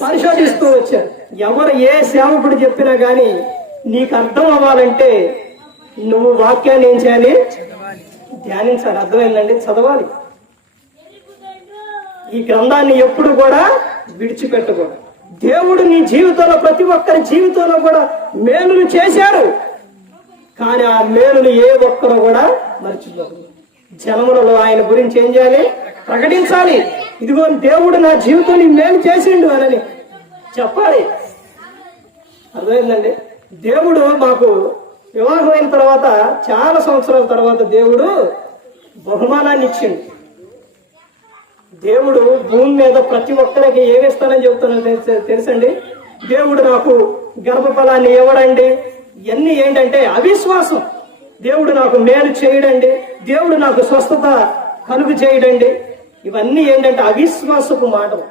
పరిశోధిస్తూ వచ్చారు. ఎవరు ఏ సేవకుడు చెప్పినా గాని నీకు అర్థం అవ్వాలంటే నువ్వు వాక్యాన్ని ఏం చేయాలి? ధ్యానించాలి. అర్థమైందండి? చదవాలి. ఈ గ్రంథాన్ని ఎప్పుడు కూడా విడిచిపెట్టకూడదు. దేవుడు నీ జీవితంలో ప్రతి ఒక్కరి జీవితంలో కూడా మేలులు చేశారు, కానీ ఆ మేలులు ఏ ఒక్కరు కూడా మర్చిపోదు. జనములలో ఆయన గురించి ఏం చేయాలి? ప్రకటించాలి. ఇదిగో దేవుడు నా జీవితాన్ని మేలు చేసిండు అని చెప్పాలి. అర్థమైందండి? దేవుడు మాకు వివాహమైన తర్వాత చాలా సంవత్సరాల తర్వాత దేవుడు బహుమానాన్ని ఇచ్చిండు. దేవుడు భూమి మీద ప్రతి ఒక్కరికి ఏమిస్తానని చెబుతానో తెలుసండి? దేవుడు నాకు గర్భఫలాన్ని ఇవ్వడండి. ఇవన్నీ ఏంటంటే అవిశ్వాసం. దేవుడు నాకు మేలు చేయడండి, దేవుడు నాకు స్వస్థత కలుగు చేయడండి. ఇవన్నీ ఏంటంటే అవిశ్వాసపు మాటలు.